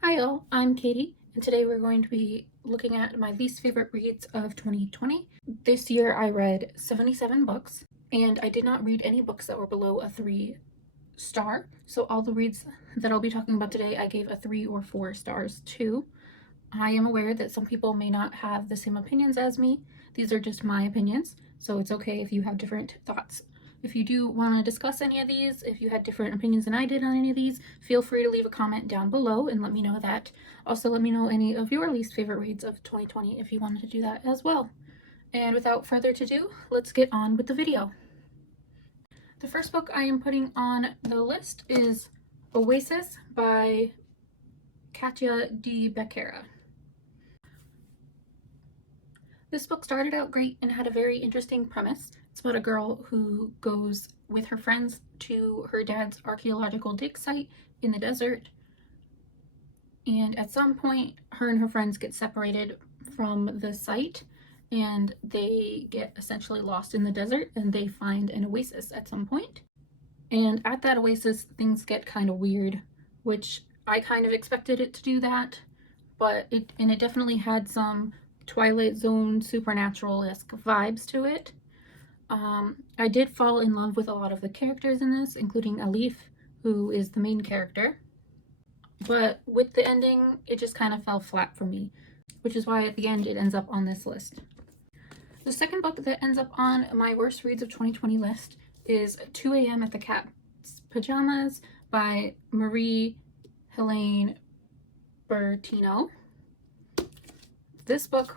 Hi all, I'm Katie, and today we're going to be looking at my least favorite reads of 2020. This year I read 77 books, and I did not read any books that were below a 3-star. So all the reads that I'll be talking about today I gave a 3 or 4 stars to. I am aware that some people may not have the same opinions as me. These are just my opinions, so it's okay if you have different thoughts. If you do want to discuss any of these, if you had different opinions than I did on any of these, feel free to leave a comment down below and let me know that. Also, let me know any of your least favorite reads of 2020 if you wanted to do that as well. And without further ado, let's get on with the video. The first book I am putting on the list is Oasis by Cat Pajamas. This book started out great and had a very interesting premise. It's about a girl who goes with her friends to her dad's archaeological dig site in the desert. And at some point, her and her friends get separated from the site and they get essentially lost in the desert and they find an oasis at some point. And at that oasis, things get kind of weird, which I kind of expected it to do that, but it definitely had some Twilight Zone supernatural-esque vibes to it. I did fall in love with a lot of the characters in this, including Alif, who is the main character. But with the ending, it just kind of fell flat for me, which is why at the end it ends up on this list. The second book that ends up on my worst reads of 2020 list is 2 a.m. at the Cat Pajamas by Marie-Helene Bertino. This book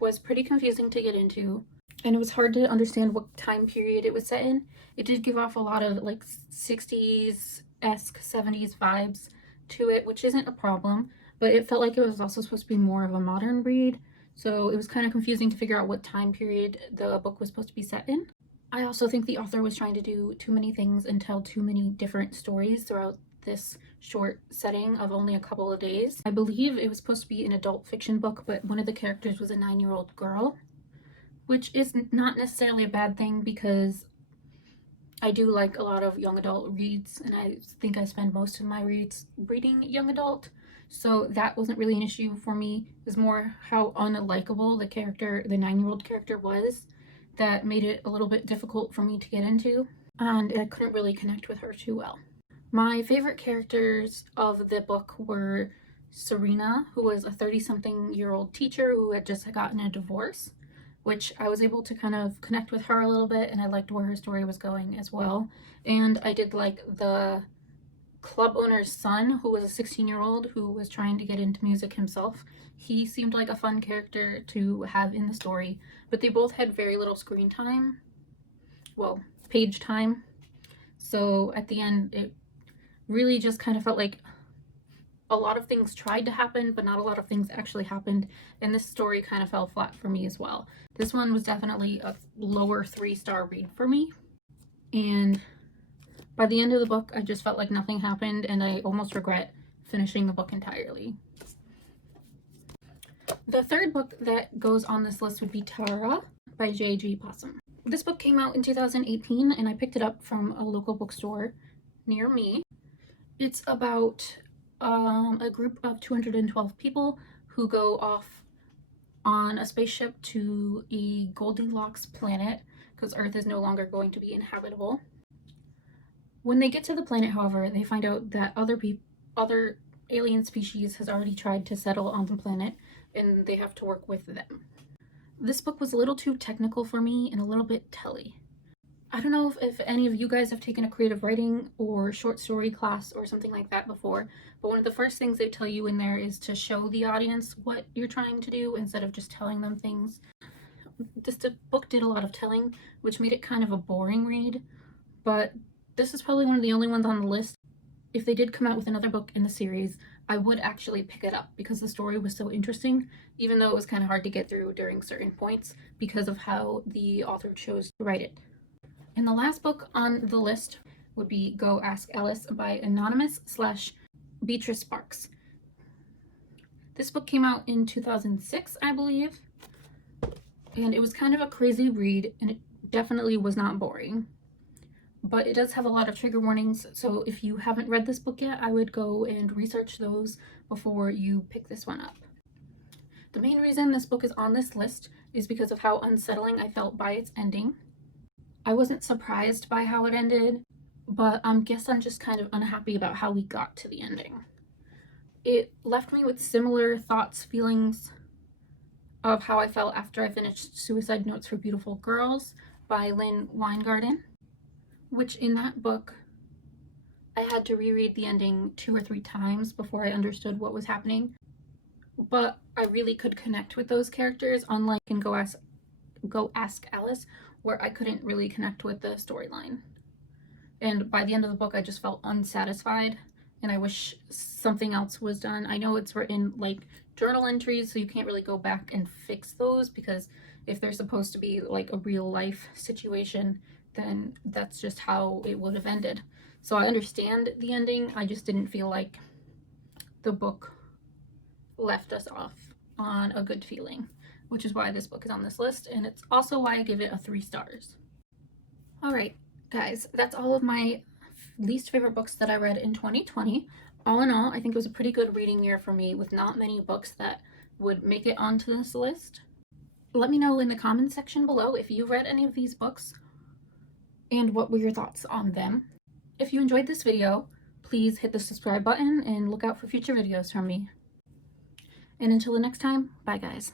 was pretty confusing to get into, and it was hard to understand what time period it was set in. It did give off a lot of like 60s-esque, 70s vibes to it, which isn't a problem, but it felt like it was also supposed to be more of a modern read, so it was kind of confusing to figure out what time period the book was supposed to be set in. I also think the author was trying to do too many things and tell too many different stories throughout this short setting of only a couple of days. I believe it was supposed to be an adult fiction book, but one of the characters was a 9-year-old girl, which is not necessarily a bad thing because I do like a lot of young adult reads, and I think I spend most of my reads reading young adult, so that wasn't really an issue for me. It was more how unlikable the 9-year-old character was that made it a little bit difficult for me to get into, and I couldn't really connect with her too well. My favorite characters of the book were Serena, who was a 30-something-year-old teacher who had just gotten a divorce, which I was able to kind of connect with her a little bit, and I liked where her story was going as well. And I did like the club owner's son, who was a 16-year-old who was trying to get into music himself. He seemed like a fun character to have in the story, but they both had very little screen time, well, page time. So at the end, it really just kind of felt like a lot of things tried to happen, but not a lot of things actually happened, and this story kind of fell flat for me as well. This one was definitely a lower 3-star read for me, and by the end of the book, I just felt like nothing happened, and I almost regret finishing the book entirely. The third book that goes on this list would be Tara by J.G. Possum. This book came out in 2018, and I picked it up from a local bookstore near me. It's about a group of 212 people who go off on a spaceship to a Goldilocks planet because Earth is no longer going to be inhabitable. When they get to the planet, however, they find out that other alien species has already tried to settle on the planet, and they have to work with them. This book was a little too technical for me and a little bit telly. I don't know if any of you guys have taken a creative writing or short story class or something like that before, but one of the first things they tell you in there is to show the audience what you're trying to do instead of just telling them things. This book did a lot of telling, which made it kind of a boring read, but this is probably one of the only ones on the list. If they did come out with another book in the series, I would actually pick it up because the story was so interesting, even though it was kind of hard to get through during certain points because of how the author chose to write it. And the last book on the list would be Go Ask Alice by Anonymous/Beatrice Sparks. This book came out in 2006, I believe, and it was kind of a crazy read, and it definitely was not boring. but it does have a lot of trigger warnings, so if you haven't read this book yet, I would go and research those before you pick this one up. The main reason this book is on this list is because of how unsettling I felt by its ending. I wasn't surprised by how it ended, but I guess I'm just kind of unhappy about how we got to the ending. It left me with similar thoughts, feelings of how I felt after I finished Suicide Notes for Beautiful Girls by Lynn Weingarten, which in that book I had to reread the ending 2 or 3 times before I understood what was happening. But I really could connect with those characters, unlike in Go Ask Alice, where I couldn't really connect with the storyline. And by the end of the book, I just felt unsatisfied, and I wish something else was done. I know it's written like journal entries, so you can't really go back and fix those, because if they're supposed to be like a real life situation, then that's just how it would have ended. So I understand the ending, I just didn't feel like the book left us off on a good feeling, which is why this book is on this list, and it's also why I give it a 3 stars. Alright guys, that's all of my least favorite books that I read in 2020. All in all, I think it was a pretty good reading year for me, with not many books that would make it onto this list. Let me know in the comments section below if you read any of these books and what were your thoughts on them. If you enjoyed this video, please hit the subscribe button and look out for future videos from me. And until the next time, bye guys.